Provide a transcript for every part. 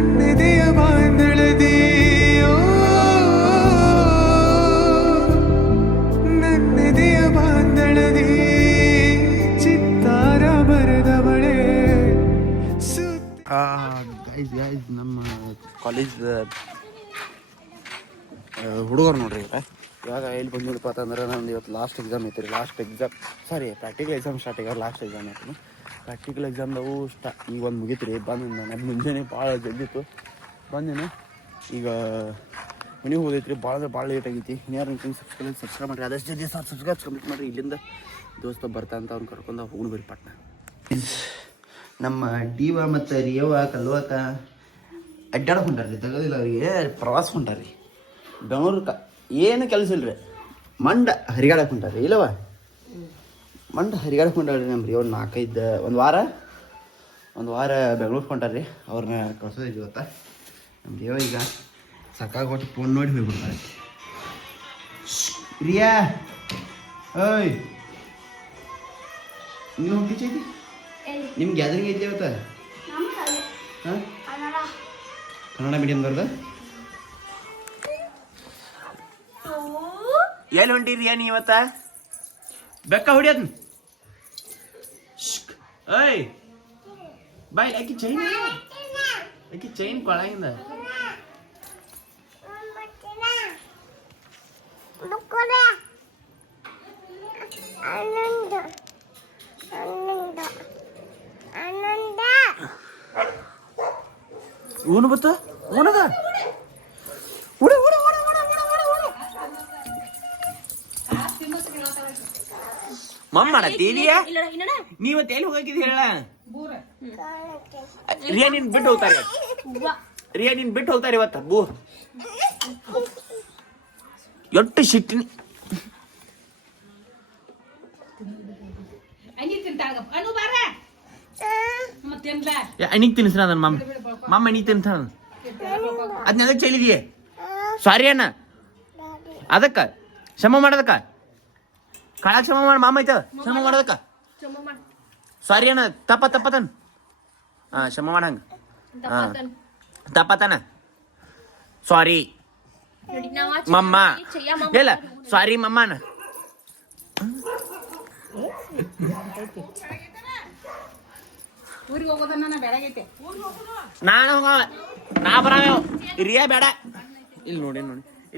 ನನ್ನೆದೆಯ ಬಾಂಧಳದಿ ನನ್ನೆದೆಯ ಬಾಂಧಳದಿ ಚಿತ್ತಾರ ಬರೆದವಳೆ ಗೈಸ್ ನಮ್ಮ ಕಾಲೇಜ್ ಹುಡುಗರು ನೋಡ್ರಿ ಇವಾಗ ಎಲ್ಲಿ ಬಂದಿರಪ್ಪ ಅಂತಂದ್ರೆ ನಮ್ದು ಇವತ್ತು ಲಾಸ್ಟ್ ಎಕ್ಸಾಮ್ ಐತಿ ರೀ. ಪ್ರಾಕ್ಟಿಕಲ್ ಎಕ್ಸಾಮ್ ಸ್ಟಾರ್ಟ್ ಆಗ್ಯಾವ. ಲಾಸ್ಟ್ ಎಕ್ಸಾಮ್ ಐತಿ. ಪ್ರಾಕ್ಟಿಕಲ್ ಎಕ್ಸಾಮ್ದವು ಈಗ ಒಂದು ಮುಗೀತು ರೀ. ಬಂದು ನನ್ನ ಮುಂಜಾನೆ ಭಾಳ ಜಲ್ದಿತ್ತು ಬಂದಿನಿ. ಈಗ ಮನೆಗೆ ಹೋದೈತಿ ರೀ. ಭಾಳ ಲೇಟ್ ಆಗೈತಿ. ಇನ್ಯಾರು ಸಬ್ಸ್ಕ್ರೈಬ್ ಮಾಡಿರಿ. ಆದಷ್ಟು ಜಲ್ದಿ ಸಬ್ಸ್ಕ್ರೈಬ್ ಕಂಪ್ಲೀಟ್ ಮಾಡಿರಿ. ಇಲ್ಲಿಂದ ದೋಸ್ತ ಬರ್ತಾ ಅಂತ ಅವ್ನು ಕರ್ಕೊಂಡು ಹೋಗಿ ಬರ್ರಿ ಪಟ್ನ. ನಮ್ಮ ಡಿವ ಮತ್ತು ರಿಯವ ಕಲ್ವಕ ಅಡ್ಡಾಡಕ್ಕೆ ಹೊಂಟಾರ್ರಿ. ತೆಗೋದಿಲ್ಲ ಅವರಿಗೆ ಪ್ರವಾಸ ಹೊಂಟಾರ್ರಿ. ಬೆಂಗಳೂರು ಏನು ಕೆಲಸ ಇಲ್ಲರಿ. ಮಂಡ ಹರಿಗಾಡಕ್ಕೆ ಹೊಂಟಾರ್ರಿ. ಇಲ್ಲವ ಮಂಡ ಹರಿಗಾಡಕ್ಕೆ ಹೊಂಟಾರ್ರಿ. ನಮ್ಮ ರಿಯವ ಒಂದು ವಾರ ಬೆಂಗಳೂರು ಹೊಂಟಾರ್ರಿ. ಅವ್ರನ್ನ ಕಳ್ಸೋದೈತಿ ಇವತ್ತ. ನಮ್ಮ ರಿಯವ ಈಗ ಸಾಕಾಗೊಟ್ಟು ಫೋನ್ ನೋಡಿ ಹೋಗ್ಬಿಡ್ತಾರೆ. ರಿಯಾ ಓಯ್ ನೀವು ಹೋಗ್ತಿಚ್ಚೈತಿ ನಿಮ್ಗೆ ಗ್ಯಾದರಿಂಗ್ ಐತಿ ಇವತ್ತ? ಹಾಂ ಕನ್ನಡ ಮೀಡಿಯಮ್ದವ್ರದ ಎಲ್ಲಿ ಹೊಂಟಿರಿ ನೀ ಇವತ್ತ? ಬೆಕ್ಕ ಹೊಡಿಯೋದ್ ಓಯ್ ಬಾಯ್. ಆಕಿ ಚೈನ್ ಕೊಳಗಿಂದ ಊನು ಬತ್ತ ಊನದ ಮಮ್ಮ ಮಾಡತ್ತೀರಿಯ ನೀವತ್ತು ಎಲ್ಲಿ ಹೋಗಿದ್ದಿ ಹೇಳ? ರಿಯಾ ನೀನ್ ಬಿಟ್ಟು ಹೋಗ್ತಾರೆ ಇವತ್ತ. ಬೂ ಎಟ್ಟು ಶಿಟ್ಟಿನಿ ಅನಿಗ್ ತಿನ್ನಿಸ್ರ ನನ್ನ ಮಮ್ಮ ಅನಿಗ್ ತಿನ್ಸ ಅದನ್ನೆಲ್ಲ ಚೆಲ್ಲಿದೀಯ. ಸಾರಿ ಅಣ್ಣ ಅದಕ್ಕ ಕ್ಷಮ ಮಾಡೋದಕ್ಕ ಕಾಳಾಗ ಕ್ಷಮ ಮಾಡಿ ಮಾಮ ಐತ ಕ್ಷಮ ಮಾಡೋದಕ್ಕ. ಸಾರಿ ಅಣ್ಣ ತಪ್ಪತನ್ ಕ್ಷಮ ಮಾಡಂಗ ತಪ್ಪತನ. ಸಾರಿ ಮಮ್ಮ ಇಲ್ಲ ಸಾರಿ ಮಮ್ಮನ. ನಾನು ನಾ ಬರಾವ ರಿಯಾ ಬೇಡ. ಇಲ್ಲಿ ನೋಡಿ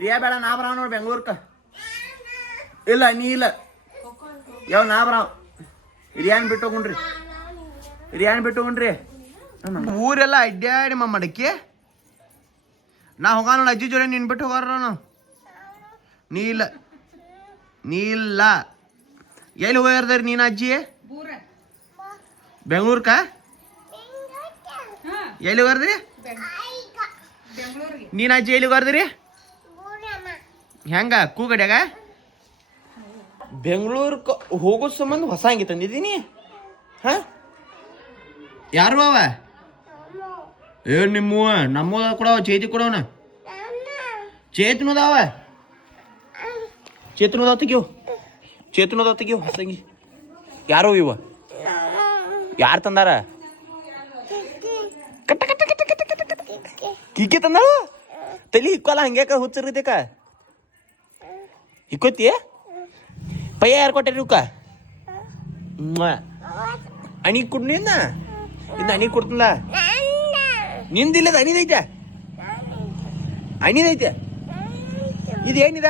ರಿಯಾ ಬೇಡ. ನಾ ಬರಾವ ನೋಡಿ ಬೆಂಗ್ಳೂರ್ಕ. ಇಲ್ಲ ನೀ ಇಲ್ಲ ಯಾವ ನಾ ಬರಾವ. ರಿಯಾನ್ ಬಿಟ್ಟು ಹೋಗ್ರಿ. ಊರೆಲ್ಲ ಅಡ್ಡಾಡಿ ಮಡಕ್ಕಿ ನಾ ಹೋಗ ನೋಡಿ ಅಜ್ಜಿ ಜೋಡಿ ನೀನ್ ಬಿಟ್ಟು ಹೋಗಾರ. ನೀ ಇಲ್ಲ ಎಲ್ಲಿ ಹೋಗಿರ್ದಾರಿ ನೀನು ಅಜ್ಜಿ? ಬೆಂಗ್ಳೂರ್ಕ ಎಲ್ಲಿ ಹೋಗಾರ್ದ್ರಿ? ನೀನ್ ಅಜ್ಜಿ ಎಲ್ಲಿ ಹೋಗಾರ್ದ್ರಿ? ಹೆಂಗ ಕೂಗಡ್ಯಾಗ ಬೆಂಗ್ಳೂರ್ಕ ಹೋಗೋ ಸಂಬಂಧ ಹೊಸ ಹಂಗೆ ತಂದಿದ್ದೀನಿ. ಹಾ ಯಾರು ಅವ? ನಮ್ಮ ಕೊಡವ ಚೇತಿ ಕೊಡವನ ಚೇತನದಾವ ತೆಗಿಯೋ ಹೊಸಂಗಿ. ಯಾರೋ ಇವ ಯಾರು ತಂದಾರ? ಕಿಕ್ಕಿ ತಂದಾಳ. ತಲಿ ಹಿಕ್ಕೋಲ್ಲ ಹಂಗ್ಯಾಕ ಹುಚ್ಚರಿದಕ್ಕ ಹಿಕ್ಕೋತಿ ಪಯ್ಯ ಯಾರು ಕೊಟ್ಟಾರಿ ಇವ್ಕ? ಅಣಿಗ್ ಕುಡ್ನಿಂದ ಇದ ಅಣಿಗ್ ಕೊಡ್ತಲ್ಲ ನಿಂದಿಲ್ಲದ ಅಣಿದೈತೆ ಇದು ಏನಿದ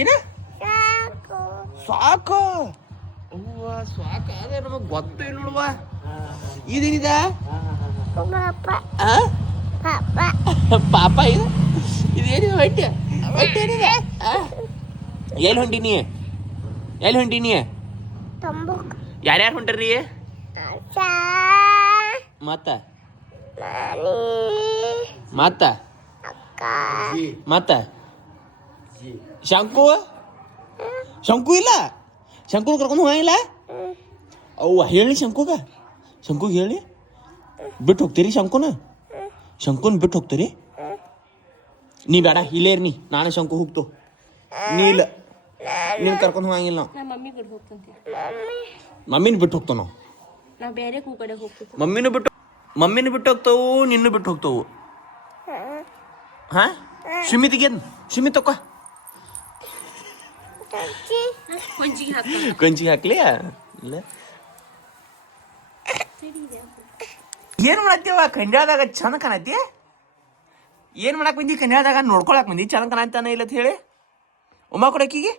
ಏನ ಸಾಕು ಅವ್ವ ಸಾಕ ಅದ ನಮಗ್ ಗೊತ್ತೇ ನೋಡುವ. ಇದೇನಿದ ಪಾಪ ಇದೇನಿದೆ ಹೊಟ್ಟೆ ಏನಿದೆ? ಎಲ್ಲಿ ಹೊಂಟಿನಿ? ಯಾರ್ಯಾರು ಹೊಂಟ್ರಿ? ಮತ್ತ ಶಂಕು ಇಲ್ಲ. ಶಂಕು ಕರ್ಕೊಂಡು ಹೋಗಿಲ್ಲ. ಅವ್ವ ಹೇಳಿ ಶಂಕುಗೆ ಹೇಳಿ ಬಿಟ್ಟು ಹೋಗ್ತೀರಿ. ಶಂಕುನ್ ಬಿಟ್ಟು ಹೋಗ್ತೀರಿ? ನೀ ಬೇಡ ಇಲ್ಲೇ ಇರ್ನಿ. ನಾನು ಶಂಕು ಹೋಗ್ತು. ನೀ ಇಲ್ಲ ನೀನ್ ಕರ್ಕೊಂಡು ಹೋಗಂಗಿಲ್ಲ. ನಾವು ಮಮ್ಮಿನ ಬಿಟ್ಟು ಹೋಗ್ತಾವ ನಾವು. ನಾವು ಬೇರೆ ಕಡೆ ಹೋಗ್ತೀವಿ. ಮಮ್ಮಿನೂ ಬಿಟ್ಟು ಹೋಗ್ತಾವು, ನಿನ್ನೂ ಬಿಟ್ಟು ಹೋಗ್ತಾವು. ಹಾ ಸುಮಿತ್ ತಕೋ ಕೊಂಚಿಗೆ ಹಾಕ್ಲಿ. ಇಲ್ಲ ಏನ್ ಮಾಡತ್ತೀವ ಕಂಡ್ಯಾದಾಗ ಚಂದ ಕಾಣತಿ? ಏನ್ ಮಾಡಕ್ ಬಂದಿ ಕಂಡ್ಯಾದಾಗ? ನೋಡ್ಕೊಳಕ್ ಬಂದಿ ಚಂದ ಕಾಣತಾನ ಇಲ್ಲ ಅಂತ ಹೇಳಿ. ಉಮ್ಮ ಕೊಡಕಿಗೆ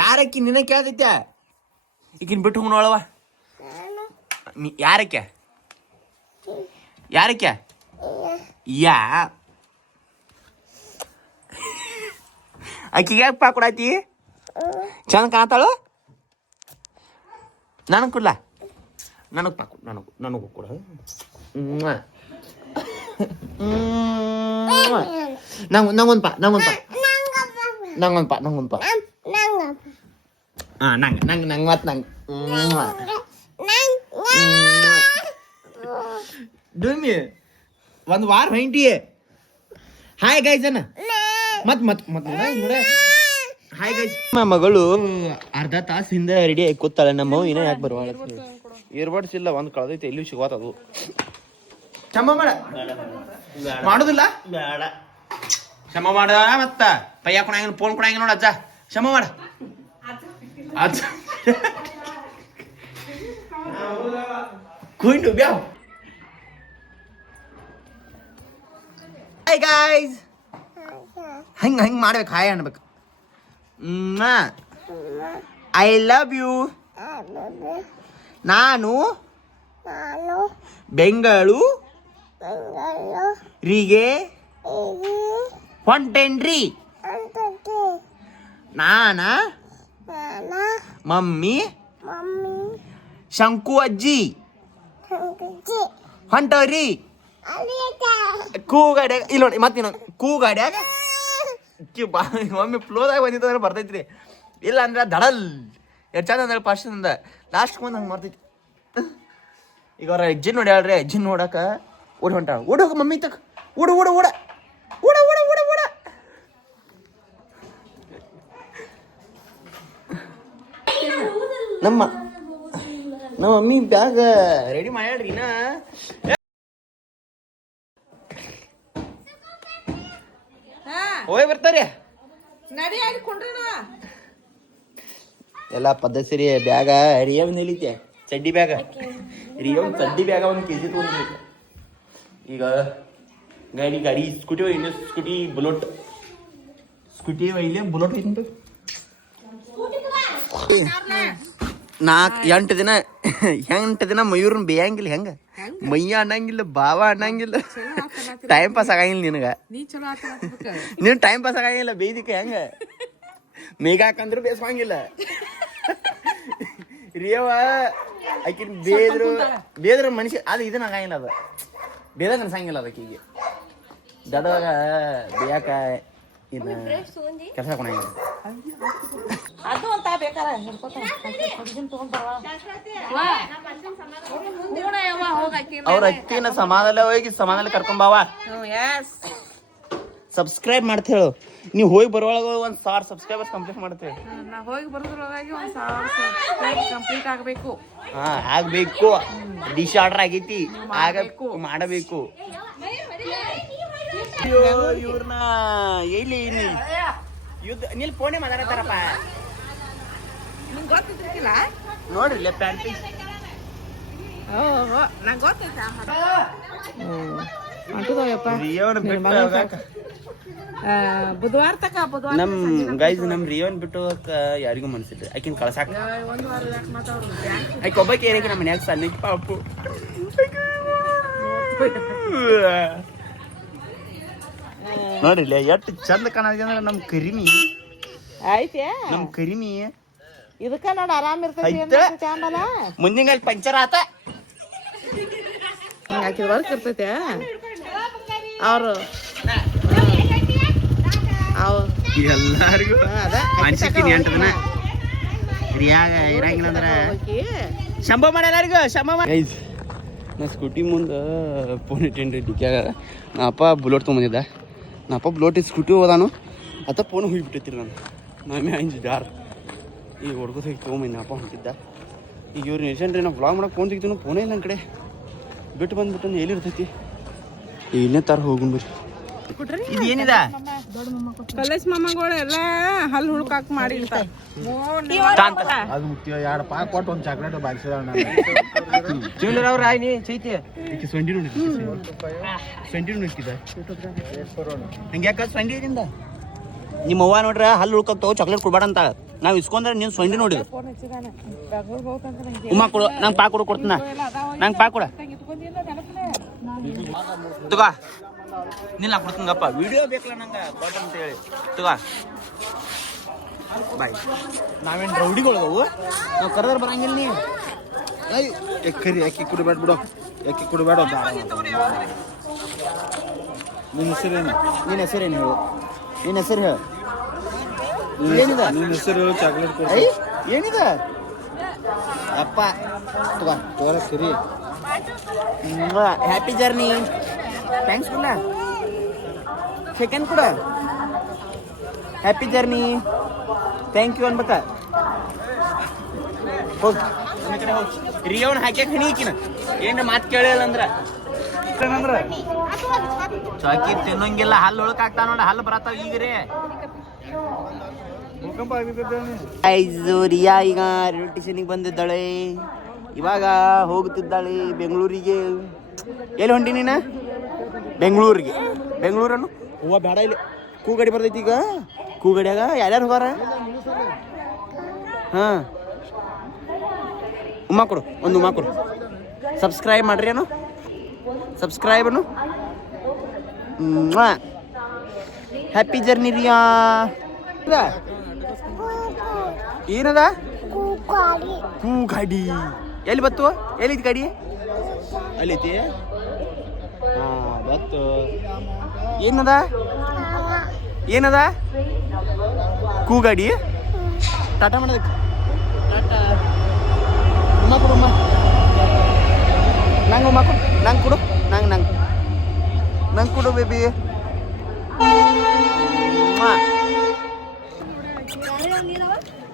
ಯಾರಕ್ಕಿ ನಿನ್ನ ಕೇಳ್ತೈತೆ? ಈಗಿನ ಬಿಟ್ಟು ಹೋಗ್ ನೋಳವ. ಯಾರಕ್ಕೆ ಯಾ ಆಕಿಗೆ ಯಾಕೆ ಪಾ ಕೊಡಾತಿ? ಚಂದ ಕಾಣತಾಳು? ನನಗೆ ಕೊಡ್ಲ? ನನಗೆ ಪಾ ಕೊಡು, ನನಗೂ ಕೊಡ. ನಂಗೊಂದು ಪಾ ಹಾಂ ನಂಗೆ ಮತ್ತೆ ಡೂಮಿ ಒಂದು ವಾರ ಹೊಂಟಿ. ಹಾಯ್ ಗೈಸ್ ಅನ್ನ ಮತ್ ನೋಡ. Hi guys. ಮಗಳು ಅರ್ಧ ತಾಸು ಹಿಂದೆ ರೆಡಿ ಆಗಿ ಕೂತಾಳೆ. ನಮ್ಮ ಇನ್ನೂ ಯಾಕೆ ಬರುವಾಳ? ಇಯರ್ಬಡ್ಸ್ ಇಲ್ಲ, ಒಂದು ಕಳೆದೈತೆ, ಎಲ್ಲಿ ಸಿಗೋತದು. ಕ್ಷಮ ಮಾಡುದಿಲ್ಲ, ಬೇಡ ಕ್ಷಮ ಮಾಡ. ಮತ್ತ ಪಯ್ಯ ಕೊಡಂಗ ಫೋನ್ ಕೊಡಂಗ ನೋಡ. ಅಜ್ಜ ಕ್ಷಮ ಮಾಡ. ಅಜ್ಜ ಕುಯ್ಡು ಬ್ಯಾವ್. Hi guys. ಹಂಗೆ ಮಾಡ್ಬೇಕು, ಹಾಯ್ ಅನ್ಬೇಕು. I love you. ನಾನು ಬೆಂಗಳೂರಿಗೆ ಹೊಂಟೇನ್ರಿ. ನಾನ ಮಮ್ಮಿ ಶಂಕು ಅಜ್ಜಿ ಹೊಂಟವ್ರಿ. ಕೂಗಾಡ್ಯಾಗ ಇಲ್ಲ ನೋಡಿ, ಮತ್ತಿನ್ನೊಂದು ಕೂಗಾಡ್ಯಾಗ ಮಮ್ಮಿ ಫ್ಲೋದಾಗ ಬಂದಿತ್ತಂದ್ರೆ ಬರ್ತೈತ್ರಿ. ಇಲ್ಲ ಅಂದ್ರೆ ದಡಲ್ ಎಷ್ಟು ಚಂದ ಅಂದ್ರೆ ಫಸ್ಟ್ ಅಂದ ಲಾಸ್ಟ್ ಬಂದು ಹಂಗೆ ಬರ್ತೈತಿ. ಈಗ ಅವ್ರ ಎಜ್ಜಿನ್ ನೋಡಿ ಹೇಳ್ರಿ, ಎಜ್ಜಿನ್ ನೋಡಕ ಓಡಿ ಹೊಂಟಾಳ. ಓಡಿ ಹೋಗ ಮಮ್ಮಿ ತಕ, ಓಡ ನಮ್ಮ ಮಮ್ಮಿ ಬ್ಯಾಗ್ ರೆಡಿ ಮಾಡ್ಯಾಡ್ರಿ. ಇನ್ನ ಹೋಗಿ ಬರ್ತಾರ ಎಲ್ಲ ಪದ್ಧತಿ. ಬ್ಯಾಗ ರಿಯ ಒಂದು ಹೇಳಿದ್ದೆ, ಚಡ್ಡಿ ಬ್ಯಾಗ ಚಡ್ಡಿ ಬ್ಯಾಗ ಒಂದು ಕೆಜಿ ತೊಗೊಂಡ್ಬೇಕು. ಈಗ ಗಾಡಿ ಸ್ಕೂಟಿ ಒಯ್ಲಿ, ಬುಲೆಟ್ ಒಯ್ಬೇಕು. 8 ದಿನ ಮಯೂರ್ನ ಬೇಯಂಗಿಲ್ಲ. ಹೆಂಗ ಮಯ್ಯ ಅನ್ನಂಗಿಲ್ಲ, ಬಾವ ಅನ್ನಂಗಿಲ್ಲ. ಟೈಮ್ ಪಾಸ್ ಆಗಂಗಿಲ್ಲ ನಿನಗ. ನೀನು ಟೈಮ್ ಪಾಸ್ ಆಗಂಗಿಲ್ಲ ಬೇಯ್ದಿಕ್ಕೆ. ಹೆಂಗ ಮೇಗ ಹಾಕಂದ್ರು ಬೇಯಿಸಂಗಿಲ್ಲ. ರಿಯವ ಆಕಿನ ಬೇದ್ರ ಮನುಷ್ಯ ಅದು ಇದನ್ನ ಆಗಂಗಿಲ್ಲ. ಅದು ಬೇದಾಗ ಅನ್ಸಂಗಿಲ್ಲ ಅದಕ್ಕೀಗ. ದಡವಾಗ ಬೇಯಾಕ ಇನ್ನು ಕೆಲಸ ಕೊಡಂಗಿಲ್ಲ. ಅವ್ರ ಅತ್ತಿನ ಸಮಾಧಾನ ಕರ್ಕೊಂಬಾವ. ಸಬ್ಸ್ಕ್ರೈಬ್ ಮಾಡ್ತ ಹೇಳು. ನೀವು ಹೋಗಿ ಬರೋಳಗ 1000 ಸಬ್ಸ್ಕ್ರೈಬರ್ಸ್ ಕಂಪ್ಲೀಟ್ ಮಾಡ್ತೇವೆ. ಹೋಗಿ ಬರೋದ್ರೊಳಗೆ 1000 ಕಂಪ್ಲೀಟ್ ಆಗಬೇಕು. ಆಗ್ಬೇಕು. ಡಿಶ್ ಆರ್ಡರ್ ಆಗೈತಿ, ಮಾಡಬೇಕು. ಇವ್ರನ್ನ ಎಲ್ಲಿ ಯುದ್ಧ ನಿಲ್ ಫೋನೇ ಮಾತಾಡತಾರಪ್ಪ. ನೋಡ್ರಿ ಪ್ಯಾಂಟ್ ಬುಧವಾರ ತಕ ನಮ್ ಗೈಸ್ ನಮ್ ರಿಯೋನ್ ಬಿಟ್ಟು ಹೋಗಕ್ಕ ಯಾರಿಗೂ ಮನ್ಸಿಲ್ರಿ. ಆಕಿನ್ ಕಳ್ಸಾಕ ಆಕಿ ಒಬ್ಬಾಕಿ ಏನಕ್ಕೆ ನಮ್ಮ ಮನ್ಯಾಗ ಸಣ್ಣ ಪಾಪು. ನೋಡಿಲ್ಲ ಎಷ್ಟು ಚಂದ ಕಾಣೋದು ಅಂದ್ರೆ ನಮ್ ಕರಿಮಿ ಐತೆ. ನಮ್ ಕರಿಮಿ ಇದಕ್ಕ ನೋಡ ಆರಾಮ್ ಇರ್ತೈತಿ. ಮುಂದಿನ ಪಂಚರ್ ಆತ ಹಾಕಿದ ವರ್ಕ್ ಇರ್ತೈತೆ. ಅವ್ರು ಎಲ್ಲಾರಿಗೂ ಅನ್ಸಿಕ್ತೀನಿ 8 ದಿನ ರಿಯಾಗ ಇರಂಗಿಲ್ಲ ಅಂದ್ರೆ ಶಂಭ ಮಾಡಿ ಎಲ್ಲರಿಗೂ ಶಂಭ ಮಾಡಿ. ನಾ ಸ್ಕೂಟಿ ಮುಂದೆ ಫೋನ್ ಇಟ್ಟೇನ್ರಿ ಡಿಕ್ಯಾಗ. ನಾ ಅಪ್ಪ ಬುಲೆಟ್ ತೊಗೊಂಬಂದಿದ್ದ. ನಾ ಅಪ್ಪ ಬುಲೆಟ್ ಸ್ಕೂಟಿ ಹೋದಾನು. ಅತ್ತ ಫೋನ್ ಹೋಗಿಬಿಟ್ಟೈತಿ ನಾನು ನಾಮೇ ಅಂಜಿದ್ದೆ ಯಾರು ಈಗ ಹೊಡ್ಕೋತ ಹೋಗಿ ತೊಗೊಂಬಂದಿನಪ್ಪ ಹೊಂಟಿದ್ದ ಈಗ ಇವ್ರು ನಿಲ್ಸನ್ರಿ ನಾವು ವ್ಲಾಗ್ ಮಾಡಕ್ಕೆ ಫೋನ್ ಸಿಗ್ತೀವಿ ಫೋನೇ ಇಲ್ಲ ನನ್ನ ಕಡೆ ಬಿಟ್ಟು ಬಂದ್ಬಿಟ್ಟು ಎಲ್ಲಿರ್ತೈತಿ ಈಗ ಇನ್ನೇ ತರ ಹೋಗುನ್ ಬರ್ರಿ ಇದು ಏನಿದೆ ಕಲೇಶ್ ಮಾಮಗಳು ಎಲ್ಲ ಹಲ್ಲು ಹುಳ್ಕಾಕ್ ಮಾಡಿ ಅದು ಮುಖ್ಯ 2 ಪಾಕ್ ಕೊಟ್ಟು ಒಂದು ಚಾಕ್ಲೇಟ್ ಬಾರಿಸಿದ ಅವ್ರ ಆಯ್ನಿ ಚೈತಿ ಈಕೆ ಸೊಂಡಿ ನೋಡಿ ಸೊಂಡಿ ನೋಡ್ತಿದ್ದ ಹಂಗೆ ಯಾಕೆ ಸೊಂಡಿ ಇದರಿಂದ ನಿಮ್ಮ ಅವ್ವ ನೋಡ್ರ ಹಲ್ಲು ಉಳ್ಕಾಕ್ ತಗೋ ಚಾಕ್ಲೇಟ್ ಕೊಡ್ಬೇಡ ಅಂತ ನಾವು ಇಸ್ಕೊಂಡ್ರೆ ನೀನು ಸೊಂಡಿ ನೋಡಿದ ಉಮ್ಮ ಕೊಡು ನಂಗೆ ಪಾಕ್ ಕೊಡು ಕೊಡ್ತೀನ ನಂಗೆ ಪಾಕ್ ಕೊಡ ತಗೋ ನಿಲ್ಲ ಕೊಡ್ತೀನಪ್ಪ ವಿಡಿಯೋ ಬೇಕಲ್ಲ ನಂಗೆ ಕೊಟ್ಟ ಅಂತ ಹೇಳಿ ತಗೋ ಬಾಯ್ ನಾವೇನು ರೌಡಿಗಳವು ನಾವು ಕರೆದ್ರೆ ಬರಂಗಿಲ್ಲ ನೀವು ಕರಿ ಅಕ್ಕಿ ಕುಡಿಬೇಡ ಬಿಡು ಅಕ್ಕಿ ಕುಡಿಬೇಡ ನಿನ್ನ ಹೆಸರೇನು ನಿನ್ನ ಹೆಸರೇನು ಹೇಳು ನಿನ್ನ ಹೆಸರು ಹೇಳು ಏನಿದೆ ನಿನ್ನ ಹೆಸರು ಚಾಕ್ಲೇಟ್ ಕೊಡು ಐ ಏನಿದೆ ಅಪ್ಪ ತಗೋ ತೋರ ಸರಿ ಹ್ಯಾಪಿ ಜರ್ನಿ ಥ್ಯಾಂಕ್ಸ್ ಕೂಡ ಸೆಕೆಂಡ್ ಕೂಡ ಹ್ಯಾಪಿ ಜರ್ನಿ ಥ್ಯಾಂಕ್ ಯು ಅನ್ಬೇಕ ಹೋಗಿ ನನ್ನ ಕಡೆ ಹೋಗಿ ರಿಯೋನ್ ಹಾಕ್ಯಾಕ ಹಣಿಕಿನ ಏನ್ರ ಮಾತು ಕೇಳಿಲ್ಲ ಅಂದ್ರ ಚಾಕಿ ತಿನ್ನೋಂಗಿಲ್ಲ ಹಲ್ಲು ಉಳ್ಕಾಗ್ತಾವ ನೋಡ ಹಲ್ಲು ಬರತ್ತಾವ ಈಗ ರೀ ರಿಯಾ ಈಗ ರೈಲ್ವೆ ಸ್ಟೇಷನಿಗೆ ಬಂದಿದ್ದಾಳೆ ಇವಾಗ ಹೋಗುತ್ತಿದ್ದಾಳೆ ಬೆಂಗಳೂರಿಗೆ ಎಲ್ಲಿ ಹೊಂಟಿ ನೀನು ಬೆಂಗಳೂರಿಗೆ ಬೆಂಗಳೂರನ್ನು ಹೂವ ಬೇಡ ಇಲ್ಲಿ ಕೂಗಡಿ ಬರ್ತೈತಿ ಈಗ ಕೂಗಡಿಯಾಗ ಯಾರ್ಯಾರು ಹೋಗಾರ ಹಾಂ ಉಮ್ಮ ಕೊಡು ಒಂದು ಉಮ್ಮ ಕೊಡು ಸಬ್ಸ್ಕ್ರೈಬ್ ಮಾಡ್ರಿ ಏನು ಸಬ್ಸ್ಕ್ರೈಬನು ಹ್ಯಾಪಿ ಜರ್ನಿ ರಿಯಾ ಏನದ ಕೂ ಗಾಡಿ ಎಲ್ಲಿ ಬತ್ತು ಎಲ್ಲಿತ್ತು ಗಾಡಿ ಅಲ್ಲೈತಿ ಹಾಂ ಬತ್ತು ಏನದ ಏನದ ಕೂ ಗಾಡಿ ಟಾಟಾ ಮಾಡೋದಕ್ಕೆ ಉಮ್ಮ ಕೊಡು ಉಮ್ಮ ನಂಗೆ ಉಮ್ಮ ಕೊಡು ನಂಗೆ ಕೊಡು ನಂಗೆ ಕೊಡು ಬೇಬಿ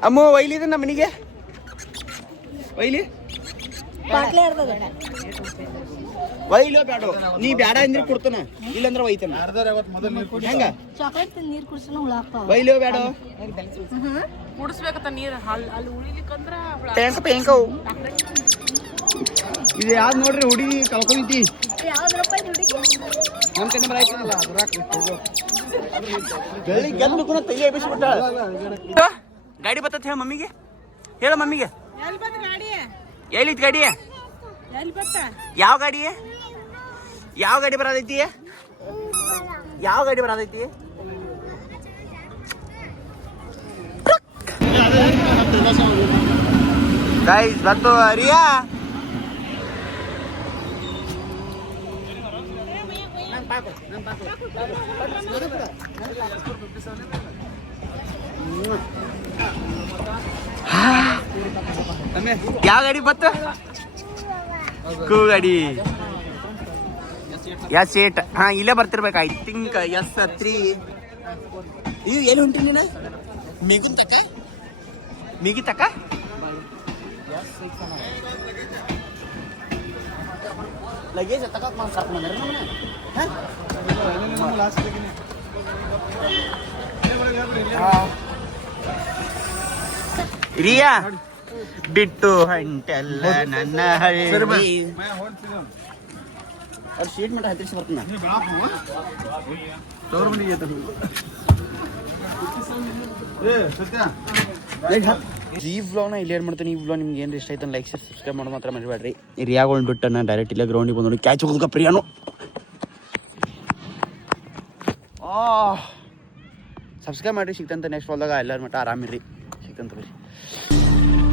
ಅಮ್ಮ ಒಯ್ಲಿದೆ ನಮ್ಮ ಮನೆಗೆ ಒಯ್ಲಿ ಒಯ್ಲೋ ಬೇಡ ನೀ ಬೇಡ ಅಂದ್ರೆ ಕೊಡ್ತಾನ ಇಲ್ಲಂದ್ರೆ ಒಯ್ತಾನ ಹೆಂಗ ಒಯ್ಲೋ ಬೇಡ ಕುಡಿಸ್ಬೇಕತ್ತ ನೀರು ಅಲ್ಲಿ ಉಳಿಲಿಕ್ಕಂದ್ರ ಪೇಂಕವು ಇದು ಯಾವ್ದು ನೋಡ್ರಿ ಹುಡುಗಿ ಕಳ್ಕೊಂತಿ ನಮ್ಮ ಕಡೆ ಬರಾಕಿಲ್ಲ ಬೆಳಿಗ್ಗೆ ಗೆದ್ದು ತೆಗಿ ಬಿಸಿಬಿಟ್ಟಾಳ ಗಾಡಿ ಬರ್ತೈತೆ ಹೇಳ ಮಮ್ಮಿಗೆ ಹೇಳ ಮಮ್ಮಿಗೆ ಎಲ್ಲಿ ಬಂದ ಗಾಡಿ ಎಲ್ಲಿತ್ತು ಗಾಡಿ ಎಲ್ಲಿ ಬತ್ತ ಯಾವ ಗಾಡಿ ಯಾವ ಗಾಡಿ ಬರತೈತಿ ಯಾವ ಗಾಡಿ ಬರತೈತಿ ಗೈಸ್ ಬಂತು ರಿಯಾ ಯಾವ ಗಾಡಿ ಬತ್ತು ಕೂ ಗಾಡಿ S8 ಹಾ ಇಲ್ಲೇ ಬರ್ತಿರ್ಬೇಕು ಐ ಥಿಂಕ್ S3 ಇದು ಎಲ್ಲಿ ಹೊಂಟಿ ನೀನು ಮಿಗುನ್ ತಕ್ಕ ಮಿಗಿ ತಕ್ಕ ಲಗೇಜ್ ತಕ್ಕ ಸಾಕು ಬಂದ್ರೆ ರಿಯಾ ಬಿಟ್ಟು ಹೊಂಟಲ್ಲ ನನ್ನ ಹಳ್ಳಿ ಅವ್ರು ಶೀಟ್ ಮಟ್ಟ ಹತ್ತಿರಿಸಿ ಬರ್ತೀನಿ ಈ ವ್ಲಾಗ್ನ ಇಲ್ಲಿ ಏನು ಮಾಡ್ತೀನಿ ಈ ವ್ಲಾಗ್ ನಿಮ್ಗೆ ಏನು ಇಷ್ಟ ಆಯ್ತು ಲೈಕ್ ಶೇರ್ ಸಬ್ಸ್ಕ್ರೈಬ್ ಮಾಡೋದು ಮಾತ್ರ ಮರಿಬೇಡ್ರಿ ರಿಯಾಗಳನ್ನ ಬಿಟ್ಟು ನಾನು ಡೈರೆಕ್ಟ್ ಇಲ್ಲೇ ಗ್ರೌಂಡಿಗೆ ಬಂದು ಕ್ಯಾಚ್ ಹೋಗೋದಕ್ಕೆ ಪ್ರಿಯಾನು ಸಬ್ಸ್ಕ್ರೈಬ್ ಮಾಡಿ ಸಿಗ್ತಂತ ನೆಕ್ಸ್ಟ್ ವ್ಲಾಗ್ದಾಗ ಎಲ್ಲರ ಮಟ್ಟ ಆರಾಮಿರ್ರಿ ಸಿಗ್ತಂತ ಬರ್ರಿ